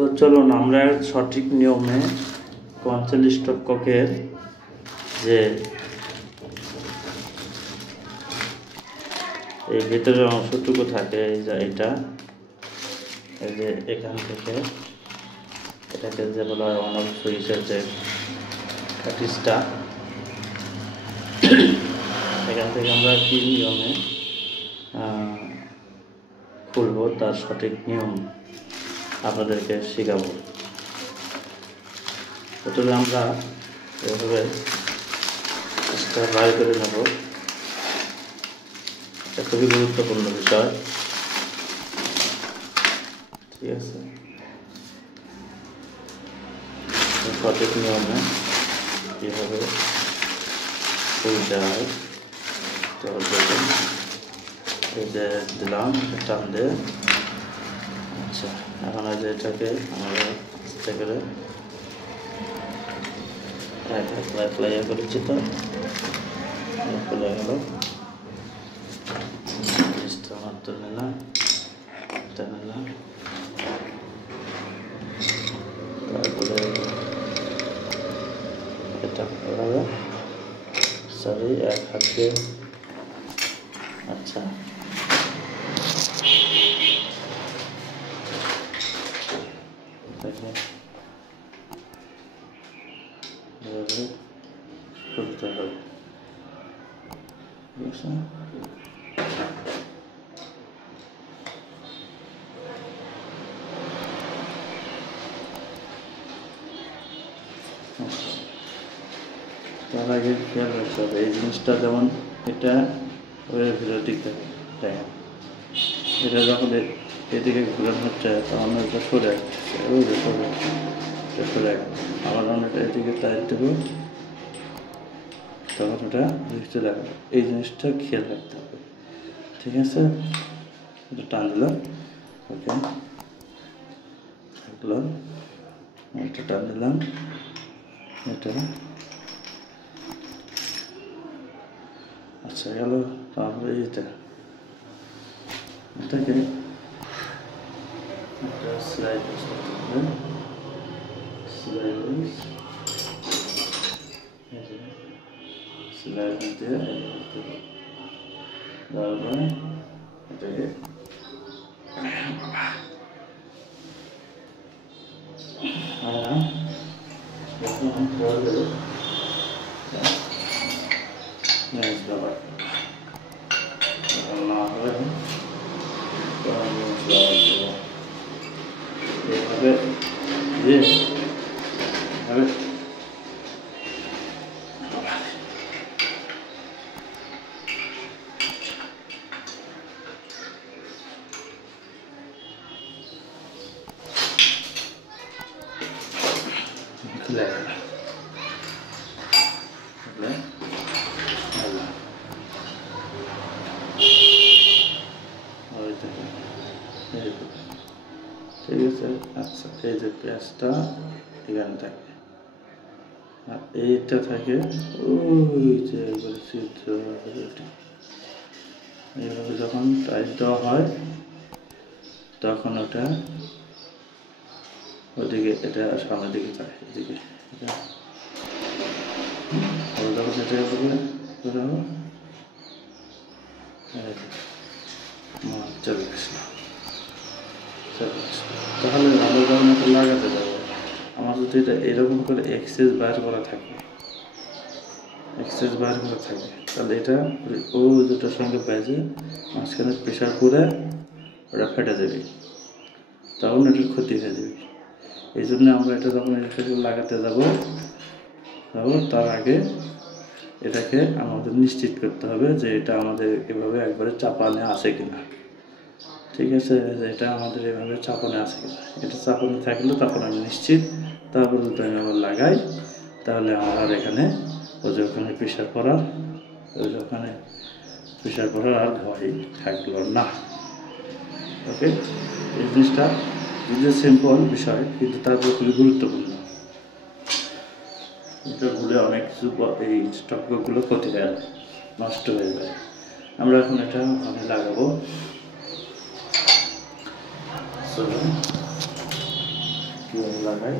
তো চলুন আমরা সঠিক নিয়মে কনসেল স্টপককের যে এই ভিতরের অংশটুকু থাকে এই যে এটা এই যে এখান থেকে এটাকে যে বলা হয় অন অফ সুইচের যে প্যাকেজটা এখান থেকে আমরা কি নিয়মে খুলবো তার সঠিক নিয়ম আপনাদেরকে শেখাবো। প্রথমে আমরা এভাবে বাইর করে নেব। এটা খুবই গুরুত্বপূর্ণ বিষয়, ঠিক আছে। সঠিক নিয়মে কীভাবে খুলতে হয় এই যে দিলাম টান দিয়ে। আচ্ছা, এখন এই যে এটাকে আমরা আস্তে করে অ্যাপ্লাই করেছি, তো খুলে গেল। জিনিসটা আমার তো নিলাম, এটা নিলাম, তারপরে এটা এভাবে সরি এক হাত দিয়ে। আচ্ছা, খুলতে হবে, বুঝছেন? তার আগে খেয়াল রাখতে হবে এই জিনিসটা, যেমন এটা ওই ভিতরে ঠিক থাকে, এটা যখন এদিকে ঘুরানো হচ্ছে তখন এটা সরে সরে আবার যখন এটা এদিকে টাইট দেবো তখন ওটা চলে আসবে। এই জিনিসটা খেয়াল রাখতে হবে, ঠিক আছে। এটা টান দিলাম, ওকে থাকলো, এটা টান দিলাম, এটা আচ্ছা গেল। তারপরে এটাকে একটা স্লাইড দিয়ে তারপরে এটাকে ঠিক আছে। আচ্ছা, এই যে পেঁয়াজটা এখানে থাকে আর এইটা থাকে ওই যে ছিদ্র, এইভাবে যখন টাইট দেওয়া হয় তখন ওটা ওদিকে, এটা সামনের দিকে যায়, এদিকে যখন এটা চলে আসলো, তাহলে ভালো যখন এটা লাগাতে যাবো, আমার যদি এটা এরকম করে এক্সেস বার করা থাকে তাহলে এটা ও দুটোর সঙ্গে বেজে মাঝখানে প্রেশার করে ওটা ফেটে যাবে, তখন এটার ক্ষতি হয়ে যাবে। এই জন্য আমরা এটা যখন এটাকে লাগাতে যাবো তার আগে এটাকে আমাদের নিশ্চিত করতে হবে যে এটা আমাদের এভাবে একবারে চাপানে আছে কিনা, ঠিক আছে। এটা আমাদের এভাবে চাপানে আছে কিনা, এটা চাপানে থাকলে তখন আমি নিশ্চিত। তারপর যদি আমি আবার লাগাই তাহলে আমার এখানে ওখানে প্রেশার পড়ার আর ভয় থাকলো না। ওকে, এই জিনিসটা যদিও সিম্পল বিষয় কিন্তু তারপর খুবই গুরুত্বপূর্ণ। এটা ভুলে অনেক কিছু এই স্টকগুলো ক্ষতি হয়ে যায়, নষ্ট হয়ে যায়। আমরা এখন এটা আমি লাগাবো। কীভাবে লাগাই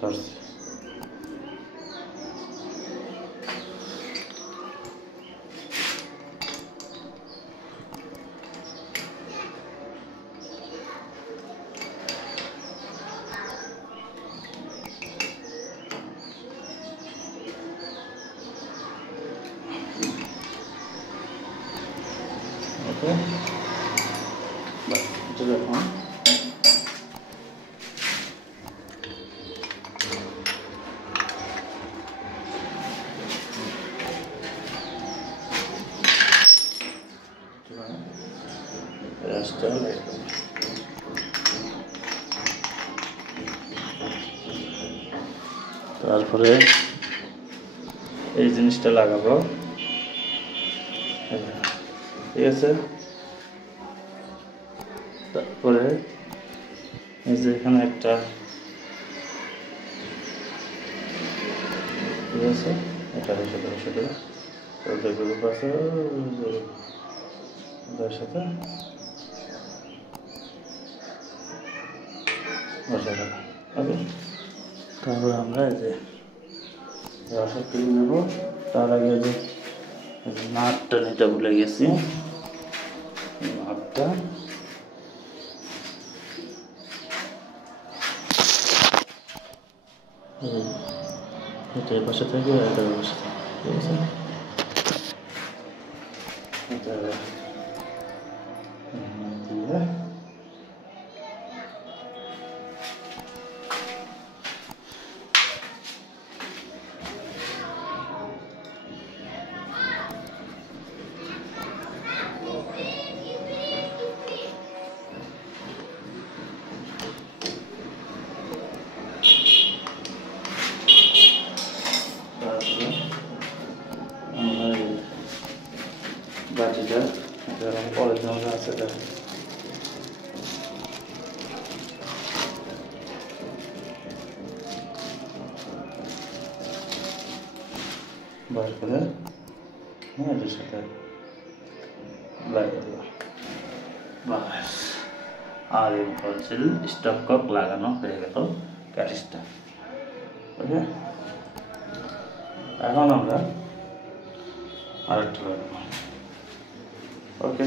ধরছি। ওকে, বাস এটা দেখুন। তারপরে এই জিনিসটা লাগাবো, ঠিক আছে। তারপরে এই যে এখানে একটা, ঠিক আছে, এটা সাথে গ্রুপ আছে ওদের সাথে বসে থাকা। ওকে, তারপরে আমরা এই যে রসদ তুলে নেব। তার আগে যে নাটটা নিতে ভুলে গেছি, নাটটা এটা এই পাশে থাকে, এটা এই পাশে থাকে, ঠিক আছে। এটা দিয়ে বাটিটা যেরকম পরের জন্য আছে দেখুন, বার করে এটার সাথে লাগিয়ে দেবো, বাস। আর এই হচ্ছে স্টপ কক লাগানো হয়ে গেল ক্যারিসটা। ওকে, এখন আমরা আরেকটা লাগাবো। ওকে।